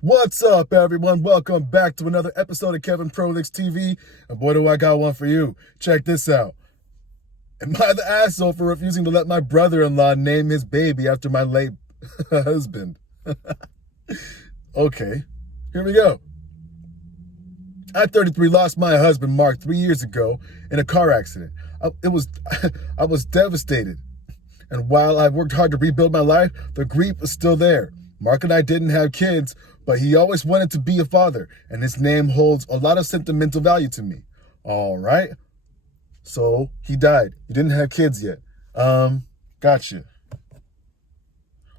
What's up, everyone? Welcome back to another episode of Kevin Prolic's TV. And boy, do I got one for you. Check this out. Am I the asshole for refusing to let my brother-in-law name his baby after my late husband? Okay, here we go. I, 33, lost my husband, Mark, 3 years ago in a car accident. I was devastated. And while I've worked hard to rebuild my life, the grief is still there. Mark and I didn't have kids, but he always wanted to be a father, and his name holds a lot of sentimental value to me. All right. So he died. He didn't have kids yet. Gotcha.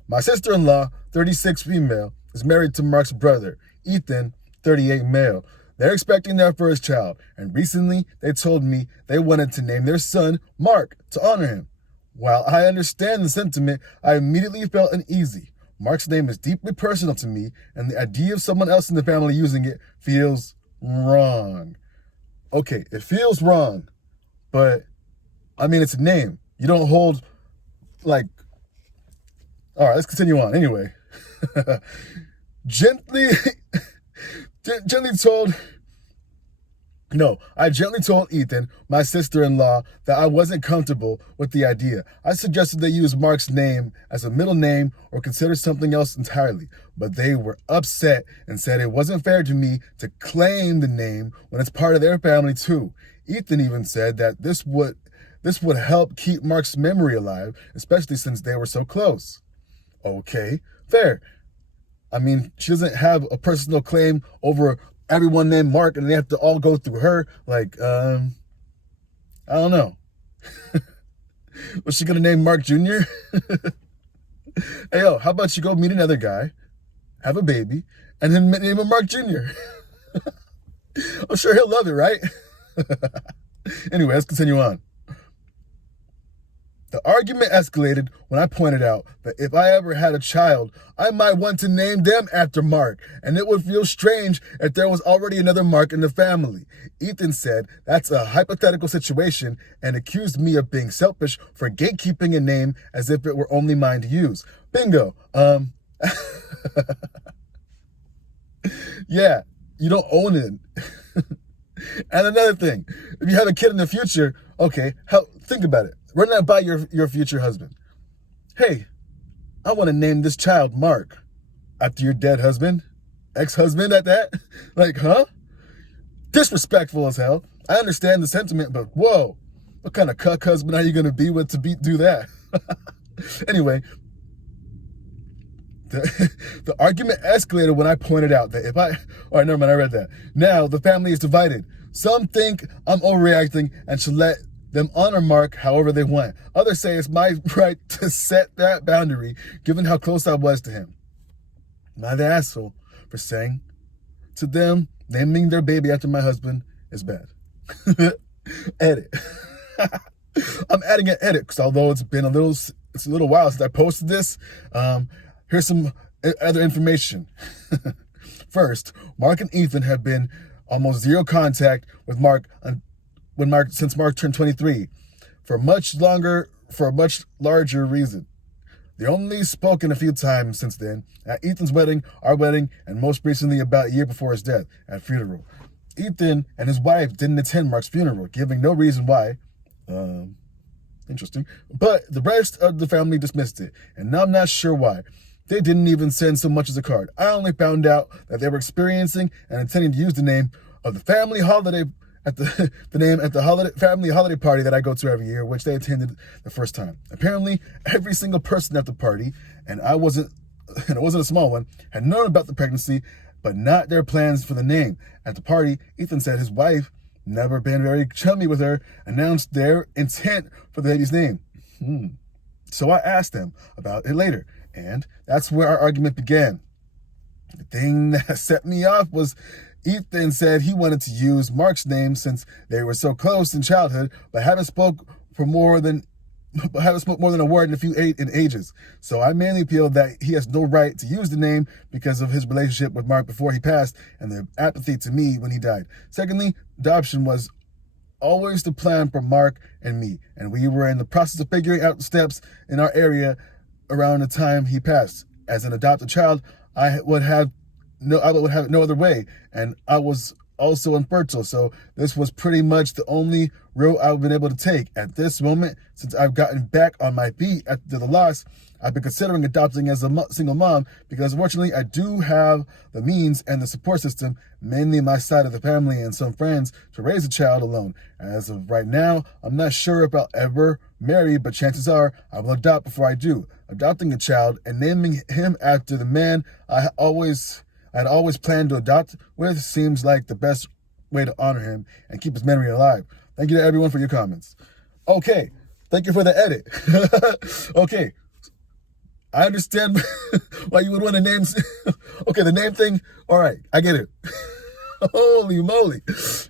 My sister-in-law, 36 female, is married to Mark's brother, Ethan, 38 male. They're expecting their first child, and recently they told me they wanted to name their son Mark to honor him. While I understand the sentiment, I immediately felt uneasy. Mark's name is deeply personal to me, and the idea of someone else in the family using it feels wrong. Okay, it feels wrong, but I mean, it's a name. You don't hold, like, all right, let's continue on. Anyway, gently, gently told, no, I gently told Ethan, my sister-in-law, that I wasn't comfortable with the idea. I suggested they use Mark's name as a middle name or consider something else entirely, but they were upset and said it wasn't fair to me to claim the name when it's part of their family too. Ethan even said that this would help keep Mark's memory alive, especially since they were so close. Okay, fair. I mean, she doesn't have a personal claim over everyone named Mark and they have to all go through her. Like, I don't know. Was she gonna name Mark Jr.? Hey, yo, how about you go meet another guy, have a baby, and then name him Mark Jr.? I'm sure he'll love it, right? Anyway, let's continue on. The argument escalated when I pointed out that if I ever had a child, I might want to name them after Mark, and it would feel strange if there was already another Mark in the family. Ethan said that's a hypothetical situation and accused me of being selfish for gatekeeping a name as if it were only mine to use. Bingo. Yeah, you don't own it. And another thing, if you have a kid in the future, okay, think about it. Run that by your future husband. Hey, I want to name this child Mark after your dead husband, ex-husband at that. Like, huh? Disrespectful as hell. I understand the sentiment, but whoa, what kind of cuck husband are you going to be with to do that? Anyway, the argument escalated when I pointed out that all right, never mind, I read that. Now the family is divided. Some think I'm overreacting and should let them honor Mark however they want. Others say it's my right to set that boundary, given how close I was to him. Am I the asshole for saying to them, naming their baby after my husband is bad? Edit. I'm adding an edit because although it's a little while since I posted this, here's some other information. First, Mark and Ethan have been almost zero contact with Mark since Mark turned 23, for a much larger reason. They only spoken a few times since then, at Ethan's wedding, our wedding, and most recently about a year before his death, at funeral. Ethan and his wife didn't attend Mark's funeral, giving no reason why. Interesting. But the rest of the family dismissed it, and now I'm not sure why. They didn't even send so much as a card. I only found out that they were experiencing and intending to use the name of the family holiday family holiday party that I go to every year, which they attended the first time. Apparently, every single person at the party, and it wasn't a small one, had known about the pregnancy, but not their plans for the name. At the party, Ethan said his wife, never been very chummy with her, announced their intent for the baby's name. So I asked them about it later, and that's where our argument began. The thing that set me off was Ethan said he wanted to use Mark's name since they were so close in childhood, but haven't spoke more than a word in ages. So I mainly feel that he has no right to use the name because of his relationship with Mark before he passed and the apathy to me when he died. Secondly, adoption was always the plan for Mark and me, and we were in the process of figuring out the steps in our area around the time he passed. As an adopted child, I would have I would have it no other way. And I was also infertile. So this was pretty much the only road I've been able to take. At this moment, since I've gotten back on my feet after the loss, I've been considering adopting as a single mom because fortunately I do have the means and the support system, mainly my side of the family and some friends, to raise a child alone. As of right now, I'm not sure if I'll ever marry, but chances are I will adopt before I do. Adopting a child and naming him after the man I had always planned to adopt with seems like the best way to honor him and keep his memory alive. Thank you to everyone for your comments. Okay, thank you for the edit. Okay, I understand why you would want to name. Okay, the name thing, all right, I get it. Holy moly.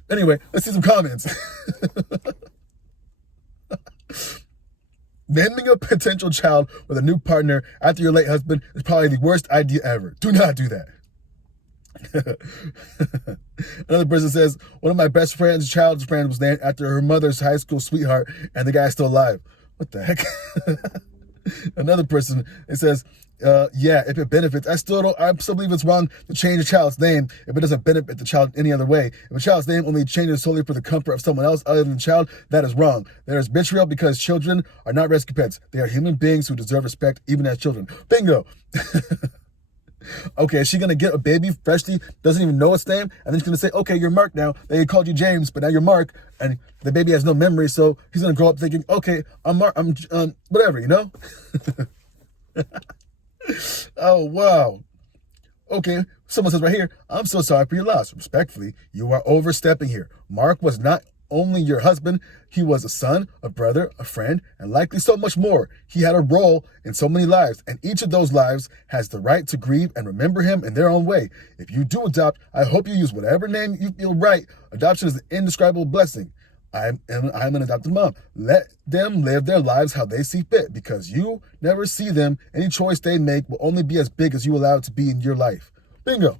Anyway, let's see some comments. Naming a potential child with a new partner after your late husband is probably the worst idea ever. Do not do that. Another person says, one of my best friend's child's friend was named after her mother's high school sweetheart, and the guy's still alive. What the heck? Another person, it says, yeah, if it benefits, I still believe it's wrong to change a child's name if it doesn't benefit the child any other way. If a child's name only changes solely for the comfort of someone else other than the child, that is wrong. There is vitriol because children are not rescue pets. They are human beings who deserve respect even as children. Bingo. Okay, is she going to get a baby freshly, doesn't even know its name, and then she's going to say, okay, you're Mark now. They called you James, but now you're Mark, and the baby has no memory, so he's going to grow up thinking, okay, I'm Mark, I'm whatever, you know? Oh, wow. Okay, someone says right here, I'm so sorry for your loss. Respectfully, you are overstepping here. Mark was not only your husband, he was a son, a brother, a friend, and likely so much more. He had a role in so many lives, and each of those lives has the right to grieve and remember him in their own way. If you do adopt, I hope you use whatever name you feel right. Adoption is an indescribable blessing. I'm an adopted mom. Let them live their lives how they see fit, because you never see them. Any choice they make will only be as big as you allow it to be in your life. Bingo.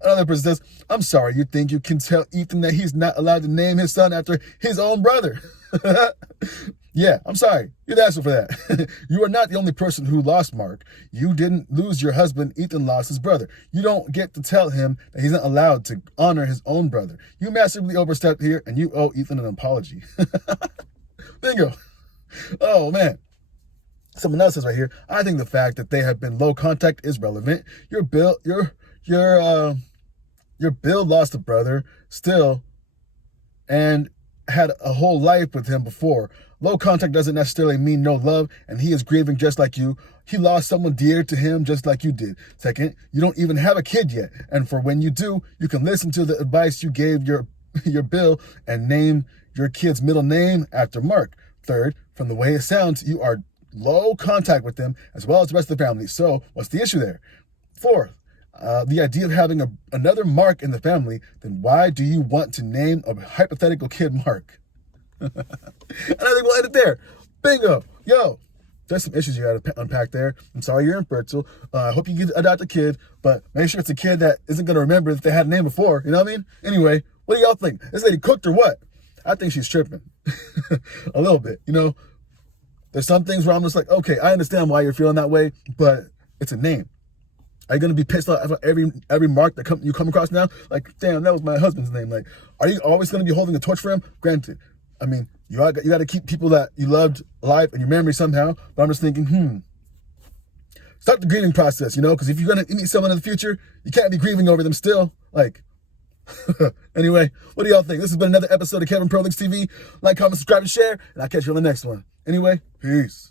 Another person says, I'm sorry you think you can tell Ethan that he's not allowed to name his son after his own brother. Yeah, I'm sorry. You're the asshole for that. You are not the only person who lost Mark. You didn't lose your husband. Ethan lost his brother. You don't get to tell him that he's not allowed to honor his own brother. You massively overstepped here, and you owe Ethan an apology. Bingo. Oh, man. Someone else says right here, I think the fact that they have been low contact is relevant. Your Bill lost a brother still and had a whole life with him before. Low contact doesn't necessarily mean no love, and he is grieving just like you. He lost someone dear to him just like you did. Second, you don't even have a kid yet, and for when you do, you can listen to the advice you gave your Bill and name your kid's middle name after Mark. Third, from the way it sounds, you are low contact with them as well as the rest of the family. So what's the issue there? Fourth, the idea of having another Mark in the family, then why do you want to name a hypothetical kid Mark? And I think we'll end it there. Bingo. Yo, there's some issues you got to unpack there. I'm sorry you're infertile. I hope you get adopt a kid, but make sure it's a kid that isn't going to remember that they had a name before. You know what I mean? Anyway, what do y'all think? This lady cooked or what? I think she's tripping. A little bit, you know? There's some things where I'm just like, okay, I understand why you're feeling that way, but it's a name. Are you going to be pissed off at every Mark that you come across now? Like, damn, that was my husband's name. Like, are you always going to be holding a torch for him? Granted. I mean, you got to keep people that you loved alive in your memory somehow. But I'm just thinking, start the grieving process, you know? Because if you're going to meet someone in the future, you can't be grieving over them still. Like, anyway, what do y'all think? This has been another episode of Kevin Pro Leaks TV. Like, comment, subscribe, and share. And I'll catch you on the next one. Anyway, peace.